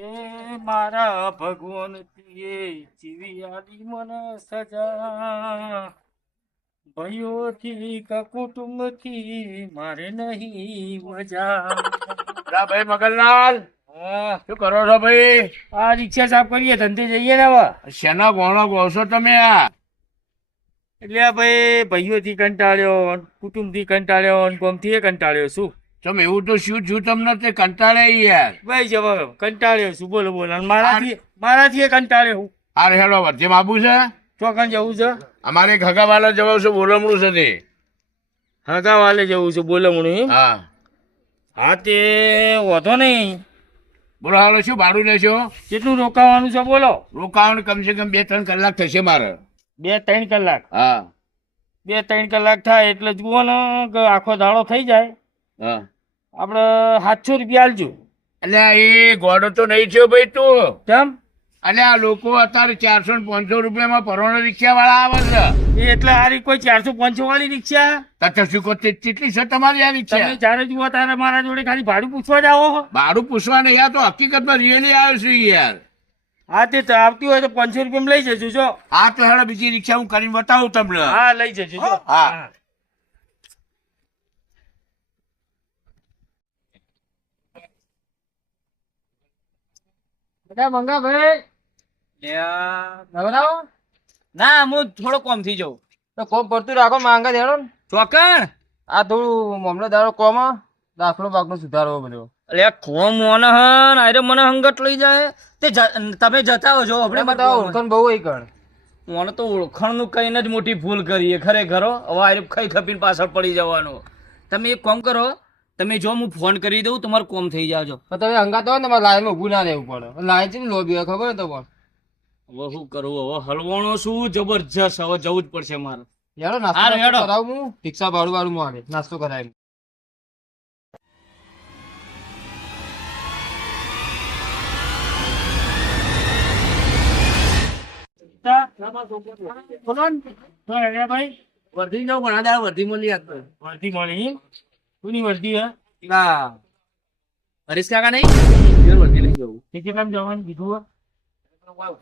એ મારા ભગવાન તીએ જીવી આલી મને સજા. ભાઈઓથી કે કુટુંબથી મારે નહીં મજા લા ભાઈ મગનલાલ હા, શું કરો છો ભાઈ? આ રિક્ષા સાફ કરીએ ધંધે જઈએ ને હવે. શેના ગોણો ગોશો તમે આ? એટલે આ ભાઈ ભાઈઓથી કંટાળ્યો કુટુંબથી કંટાળ્યો અને એ કંટાળ્યો શું તમે એવું તો શું છું તમને તે કંટાળે યાર? ભાઈ જવા કંટાળ્યો શું બોલો બોલો. મારાથી મારાથી એ કંટાળ્યો હું. આ હેડો વચ્ચે આવું છે? ચોકન જવું છે? અમારે એક જવું છે બોલમણું છે તે. હગા વાલે જવું છે બોલો હું. હા તે વધો નહીં. બોલો હાલો શું ભાડું લેશો? કેટલું રોકાવાનું છે બોલો? રોકાવાનું કમસે કમ બે ત્રણ કલાક થશે મારે. બે ત્રણ કલાક? હા. બે ત્રણ કલાક થાય એટલે જુઓ ને આખો દાડો થઈ જાય. આપણે સાતસો રૂપિયા આલજો. એટલે એ ગોડો તો નહીં થયો ભાઈ તું. કેમ? અને આ લોકો અત્યારે ચારસો ને પાંચસો રૂપિયામાં પરોણો રિક્ષા વાળા આવે છે. એટલે આ કોઈ ચારસો પાંચસો વાળી રિક્ષા? તથા શું કહો કેટલી છે તમારી આ તમે રિક્ષા જ્યારે જુઓ ત્યારે મારા જોડે ખાલી ભાડું પૂછવા જ આવો ભાડું પૂછવા નહીં આ તો હકીકતમાં રિયલી આવ્યો છે યાર. હા તે આવતી હોય તો પાંચસો રૂપિયા લઈ જજો જો. આ તો હેડો બીજી રિક્ષા હું કરીને બતાવું તમને. હા લઈ જજો હા. બધા મંગા ભાઈ. નવરાવો ના હું થોડો કોમ થઈ જાઉં. તો કોમ પડતું રાખો માંગા દેડો ને. ચોકણ? આ થોડું મામલો દાડો કોમ દાખલો બાકલો સુધારવો બધો આ કોમ મોન હન. આરે મને હંગટ લઈ જાય. તે તમે જતા હો જો આપણે બતાવો. ઓળખણ બહુ હોય કણ. મને તો ઓળખાણનું કહીને જ મોટી ભૂલ કરીએ. ખરેખર. હવે આરે ખાઈ ખપીને પાછળ પડી જવાનું. તમે એક કોમ કરો તમે જો હું ફોન કરી દઉં તમારું કોમ થઈ જાજો. તમે હંગાતો હોય તમારે લાઈનમાં ઊભું ના રહેવું પડે. લાઈન છે ને લોબી હોય ખબર તો પણ હવે શું કરવું હવે હલવાણો શું? જબરજસ્ત. હવે જવું જ પડશે મારે. હેડો નાસ્તો કરાવું હું. ભિક્ષા ભાડું વાળું મારે. નાસ્તો કરાવી વર્ધી જાઉં ઘણા દાડા વર્ધી મળી આપતો વર્ધી મળી કોની વર્ધી હે? ના. હરીશ કાકા નહીં? વર્ધી લઈ જવું કેટલી કામ જવાનું કીધું હે?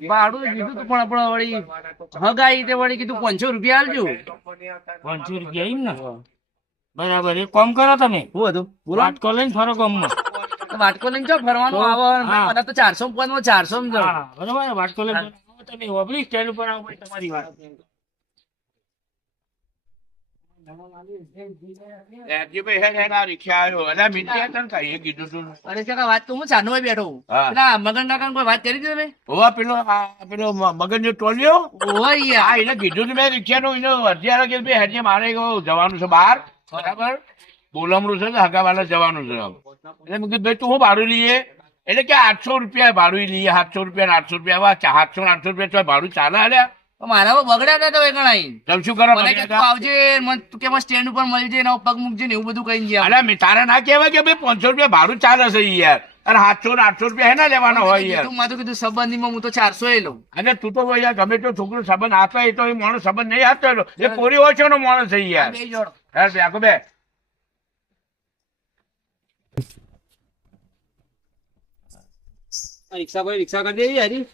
ભાડું કીધું તું પણ આપણે વળી હગાઈ તે વળી કીધું પાંચસો રૂપિયા આલજો પાંચસો રૂપિયા એમ ને? બરાબર એક કામ કરો તમે. શું હતું? બોલો. વાટકો લઈને ફરો કોમમાં વાટકો લઈને જો ફરવાનું આવો આવે મને તો ચારસો પાંચમાં ચારસો માં જાઓ બરાબર વાટકો લઈને તમે ઓબલી સ્ટેન્ડ ઉપર આવો તમારી વાત. રાજીભાઈ હેડ હેડ આ રિક્ષા આવ્યો અલ્યા મીઠી હતા ને કીધું તું. અરે કાકા વાત તો હું ચાંદમાં બેઠો હું. પેલા મગન કાકા કોઈ વાત કરી તમે? હોવા પેલો મગન ટોલ્યો ઓય યાર. હા એને કીધું મેં રિક્ષાનું અરજી અઢિયાર કે બે હેડજે મારે જવાનું છે બહાર. બરાબર. બોલમણું છે ને હગાવાલા જવાનું છે એટલે મેં કીધું ભાઈ તું હું ભાડું લઈએ? એટલે કે આઠસો રૂપિયા ભાડું લઈએ સાતસો રૂપિયા આઠસો રૂપિયા. આવા સાતસો આઠસો રૂપિયા ભાડું ચાલે પણ મારા બગડ્યા હતા તો એ તમે શું કરો? મને કે તું આવજે મને તું કે સ્ટેન્ડ ઉપર મળી જાય ને પગ મૂકજે ને એવું બધું કઈ ગયા. અલ્યા મેં તારે ના કહેવાય કે ભાઈ પાંચસો રૂપિયા ભાડું ચાલે છે યાર. અરે સાતસો ને આઠસો રૂપિયા હેના લેવાના હોય યાર. તું મારું કીધું સંબંધીમાં હું તો ચારસો એ લઉં. અને તું તો યાર ગમે તો છોકરો સંબંધ આપે એ તો એ માણસ સંબંધ નહીં આપતો એનો. એ કોરી ઓછો નો માણસ છે યાર. બે જોડો. હા બે આખો બે. રિક્ષા કોઈ રિક્ષા કરી દેવી હરી.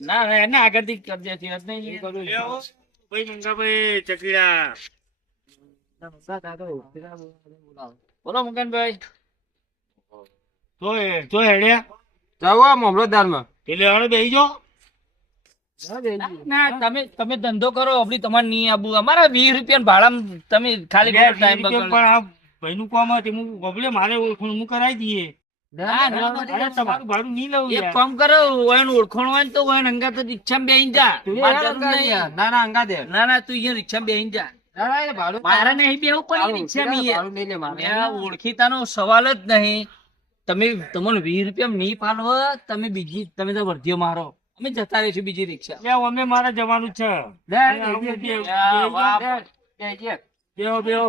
ના ના એને આગળથી કરજે છે જ નહીં કરું ભાઈ મંગાભાઈ ચકીડા. બોલો મગનભાઈ તો તો હેડ્યા જાવ મામલતદારમાં એટલે હવે જો ના તમે તમે ધંધો કરો આપડી તમારે નહીં આવું અમારા વીસ રૂપિયા ભાડા તમે ખાલી ટાઈમ પણ બગાડો. આ ભાઈનું કામ હતું હું ગોબલે મારે હું કરાવી દઈએ. ના, સવાલ જ નહીં. તમે તમને વીસ રૂપિયા નહીં પાલવો તમે બીજી તમે તો વર્ધ્યો મારો. અમે જતા રહીશું બીજી રિક્ષા અમે મારે જવાનું છે. બેહો બેહો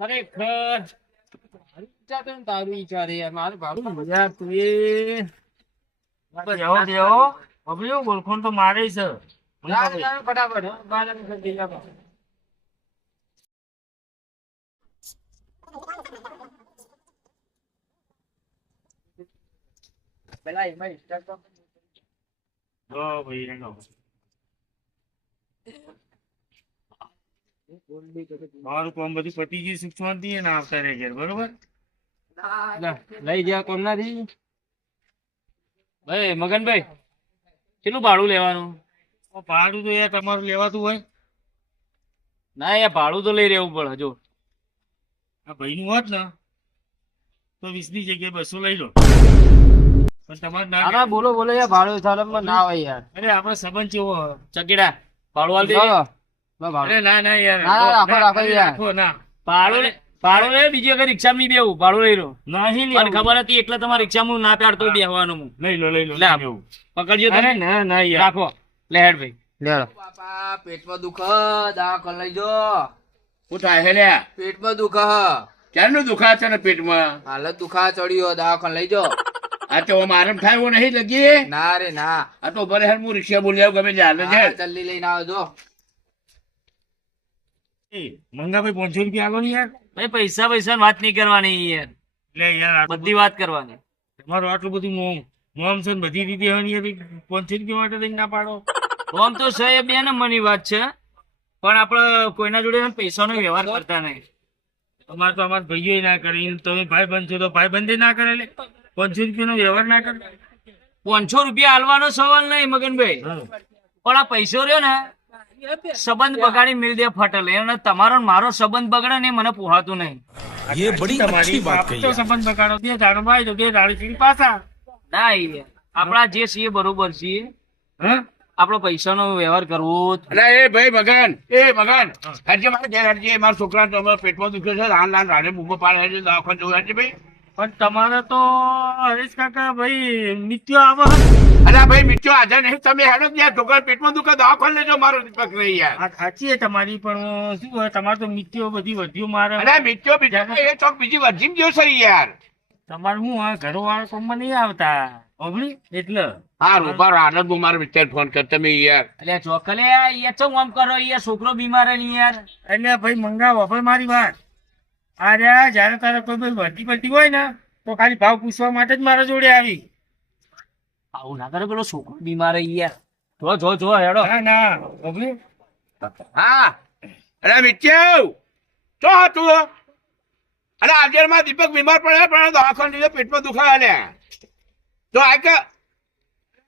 ખરેખર ઈચ્છા તો ને તારી ઈચ્છા રે યાર, મારે પેલા મારું કામ બધું પતી ગયું સુખ આવતા રહે ઘેર બરોબર? લઈ જા કોમનાથી ભાઈ મગનભાઈ કેટલું ભાડું લેવાનું? ભાડું તો યાર તમારું લેવાતું હોય. ના યાર ભાડું તો લઈ રહેવું પડે જો આ ભાઈનું હોત ને તો વીસની જગ્યાએ બસો લઈ લો. પણ તમારે ના ના બોલો બોલો યાર ભાડું સાલમમાં ના હોય યાર. અરે આપણો સંબંધ કેવો? ચકીડા ભાડું હાલ દે. ના ના યાર. ના, ના, રાખો, રાખો ના, યાર. ના. ભાડું ભાડું લે બીજી વખત રિક્ષા માં બેવું ભાડો લઈ લો. નહીં મને ખબર હતી એટલે તમારે રિક્ષા માં ના પાડતો બેહવાનું હું. લઈ લો લઈ લો લે. પકડજો અરે તમે ના ના રાખો. લે હેડ ભાઈ લેડો. બાપા પેટમાં દુખ દવા લઈ લઈજો હું થાય હે લે પેટમાં દુખ. ક્યારનું દુખા છે ને પેટમાં? હાલત દુખા ચડ્યો દવા કર લઈજો આ તો મારે આરામ થાય એવું નહીં લગી ના રે ના. આ તો ભલે હેર હું રિક્ષા બોલી આવું ગમે ચાલે છે. હા, જલ્દી લઈને આવજો. એ, મંગાભાઈ પાંચસો રૂપિયા આવો ને યાર. ભાઈ પૈસા પૈસા વાત નહીં કરવાની યાર. લે યાર બધી વાત કરવાની. તમારું આટલું બધું મોમ છે બધી રીતે ને યાર ભાઈ પાંચસો રૂપિયા માટે લઈને ના પાડો? મોમ તો એ બે મની વાત છે. પણ આપણે કોઈના જોડે પૈસાનો વ્યવહાર કરતા નહીં. અમારે તો અમારા ભાઈઓ ના કરે. તમે ભાઈ બંધ છો તો ભાઈ બંધ ના કરે લે. પાંચસો રૂપિયાનો વ્યવહાર ના કરે. પાંચસો રૂપિયા હાલવાનો સવાલ નહીં મગનભાઈ. પણ આ પૈસો રહ્યો ને સંબંધ બગાડી મિલ દે ફટલ અને તમારો ને મારો સંબંધ બગડે ને એ મને પોહાતું નહીં ये बड़ी अच्छी बात कही तो संबंध बगाड़ो दे दाड़ो भाई तो दे दाड़ी चीड़ी पासा ના ઈ આપણા જે છીએ બરોબર છીએ हाँ આપણો પૈસાનો વ્યવહાર કરવો જ. અરે એ ભાઈ મગન એ મગન હરજે મારે ઘેર હરજે મારા છોકરા તો હમણાં પેટમાં દુખે છે લાલ લાલ રાડે બૂમો પાડે છે દવાખાને જવું હરજે ભાઈ પણ તમારે તો હરેશ કાકા ભાઈ નિત્ય આવે અરે આ ભાઈ મિત્યો હાજર નહીં તમે હેડો જ યાર પેટમાં દુખે દવાખાને લેજો મારો દીપક યાર સાચી છે તમારી પણ શું હોય તમારે તો બધી વધ્યું મારે. અરે મિત્યો બીજા એ ચોક બીજી વર્જીમ જેવું છે યાર. તમારે હું આ ઘરો વાળા કોમમાં નહીં આવતા? એટલે. હા આનંદ હું મારો મિત્ર ફોન કર તમે યાર. અલ્યા ચોકલે યાર ચમ આમ કરો યાર છોકરો બીમાર હે યાર. એટલે ભાઈ મંગાવો ભાઈ મારી વાત. આ રહ્યા જયારે તારે કોઈ ભરતી પડતી હોય ને તો ખાલી ભાવ પૂછવા માટે જ મારા જોડે આવી. આવું ના કરે પેલો છોકરો બીમાર યાર જો જો જો હેડો. ના ના હા. અરે મિત્યુ તો હતું અરે આજે માં દીપક બીમાર પડે પણ દવાખાને લીધે પેટમાં દુખાય લે. તો આ કે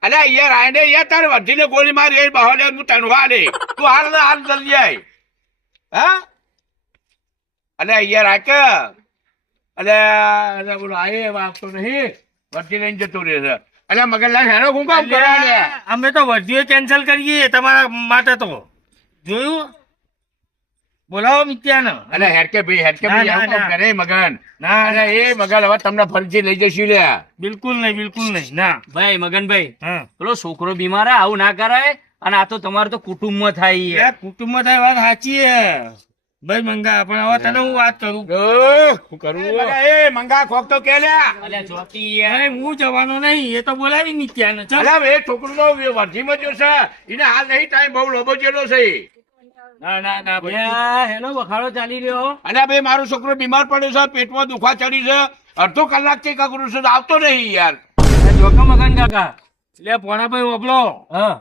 અરે યાર આને યાર તારે વધીને ગોળી મારી એ બહાર હું તણવા દે તું હાલ ને હાલ જલ્દી આય. હા? અરે યાર આ કે અરે અરે બોલો આયે વાપતો નહીં. વધી લઈને જતો રહે છે અરે મગનલાલ હેરો હું કામ અમે તો વર્ધીઓ કેન્સલ કરીએ તમારા માટે તો. જોયું? બોલાવો મિત્યાને. અરે હેરકે ભાઈ હેરકે ભાઈ આવું કામ કરે મગન. ના અરે એ મગન હવે તમને ફરજી લઈ જશું લે બિલકુલ નહીં બિલકુલ નહીં. ના. ભાઈ મગનભાઈ પેલો છોકરો બીમાર હે આવું ના કરાય. અને આ તો તમારે તો કુટુંબમાં થાય કુટુંબમાં થાય વાત સાચી હે. ભાઈ મંગા પણ હવે તને હું વાત કરું? હું કરું? એ મંગા કોક તો કે અલ્યા હું. જવાનો નહીં એ તો બોલાવી નિત્યાને ચાલ. એ છોકરો તો વર્ધીમાં જો છે એને હાલ નહીં ટાઈમ બહુ લોબો જેલો છે ના ના ના ભાઈ અલ્યા, હેલો વખાડો ચાલી રહ્યો અને ભાઈ મારો છોકરો બીમાર પડ્યો છે પેટમાં દુખા ચડી છે. અડધો કલાકથી કકરું છે આવતો નહીં યાર. જોકો મગન કાકા. એટલે પોણાભાઈ ઓબલો હા.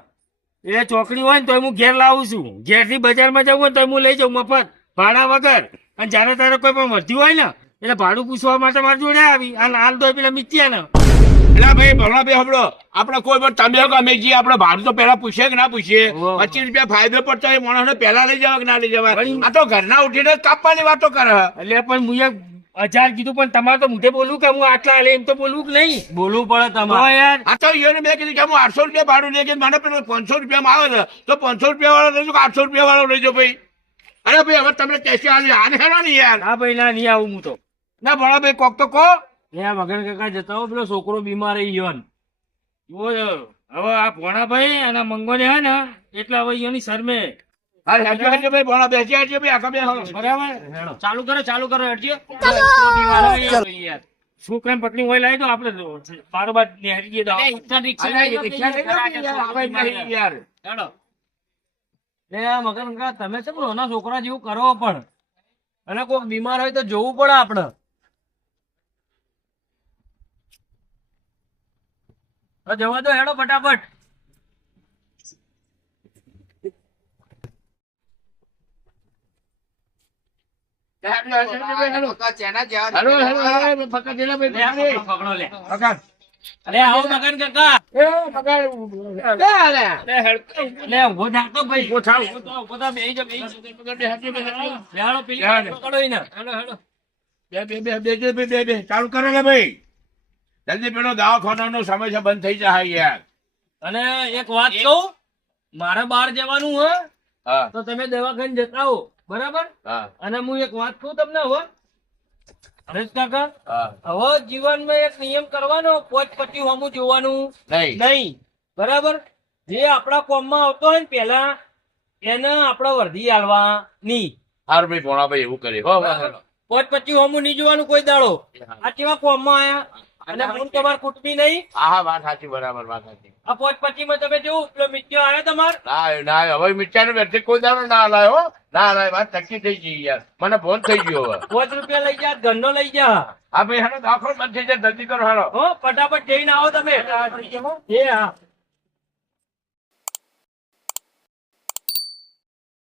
એ ચોકડી હોય ને તો હું ઘેર લાવું છું. ઘેરથી બજારમાં જવું હોય ને તો હું લઈ જાઉં મફત. ભાડા વગર. અને જ્યારે તારે કોઈ પણ વર્ધી હોય ને એટલે ભાડું પૂછવા માટે મારી જોડે આવી. અને હાલ તો પેલા મિત્યાને એટલે ભાઈ ભણા ભાઈ હમણો. આપણે કોઈ પણ તમે કે અમે જઈએ આપણે ભાડું તો પહેલા પૂછીએ કે ના પૂછીએ? પચીસ રૂપિયા ફાયદો પડતો હોય માણસને પેલા લઈ જવા કે ના લઈ જવા આ તો ઘરના ઉઠીને કાપવાની વાતો કરે. એટલે પણ હું હજાર કીધું પણ તમારે તો મોઢે બોલવું કે હું આટલા લે એમ તો બોલવું કે નહીં? બોલવું પડે તમારે. યાર. આ તો મેં કીધું કે હું આઠસો રૂપિયા ભાડું લે કે મને પેલો પાંચસો રૂપિયામાં આવે તો પાંચસો રૂપિયા વાળો લઈજો કે આઠસો રૂપિયા વાળો લઈજો ભાઈ? અરે ભાઈ હવે તમને કેસે આજે આને હેરો ને યાર. ના ભાઈ ના નહીં આવું હું તો. ના ભણા ભાઈ કોક તો કહો. એ મગન કાકા જતા હો પેલો છોકરો બીમાર રહી ગયો. હવે આ ભોણાભાઈ અને આ મંગોને હે ને એટલે હવે અહીંયાની શરમે. હા હેજો હેજો ભાઈ ભણા બેસી હેજો ભાઈ આખા બે બરાબર? ચાલુ કરો ચાલુ કરો હટજો છોકરો પટલી હોય લાવી દો આપણે બારોબાર તો. રિક્ષા યાર. એ મગન તમે છે રોના છોકરા જેવું કરો પણ અને કોઈક બીમાર હોય તો જોવું પડે આપણે જવા દો હેડો ફટાફટ ફકડો લે ફકડ અરે આવો મકાન કાકા. એ મકાન લે લે લે હડકો લે ઊભો તો ભાઈ. ઊભો તો ઊભો થા બેહી જા બેહી બે હાથે બે હાલો પેલી પકડો ઈને હાલો હાલો. બે બે બે બે બે બે બે ચાલુ કરે લે ભાઈ. જલ્દી પેલો દવાખાનાનો સમય બંધ થઈ જાય યાર. અને એક વાત કહું મારે બહાર જવાનું હ. તો તમે દવાખાને જતા હો બરાબર? અને હું એક વાત કહું તમને હવે હા. હવે જીવનમાં એક નિયમ કરવાનો પોચ પટ્ટી હોમું જોવાનું. નહીં. નહીં. બરાબર? જે આપણા કોમમાં આવતો હોય ને પેલા એને આપણા વર્ધી આલવા નહીં હાર ભાઈ ભોણાભાઈ એવું કરે. પોચ પચી હોમું નહીં જોવાનું કોઈ દાડો. આ કેવા કોમમાં આયા? અને હું તમારે કૂટમી નહીં. હા વાત સાચી બરાબર વાત સાચી. આ પોચ પછી માં તમે જેવું પેલો મિત્યો આવ્યો તમાર? ના ના હવે મિરચાનો વ્યક્તિ કોઈ દાડો ના લાયો હો. ના ના વાત નક્કી થઈ ગઈ યાર. મને ફોન થઈ ગયો હવે. પોચ રૂપિયા લઈ જા ધંધો લઈ જા હા ભાઈ હાલો દાખલો બંધ થઈ જાય જલ્દી કરો હાલો. હો ફટાફટ જઈને આવો તમે. એ હા.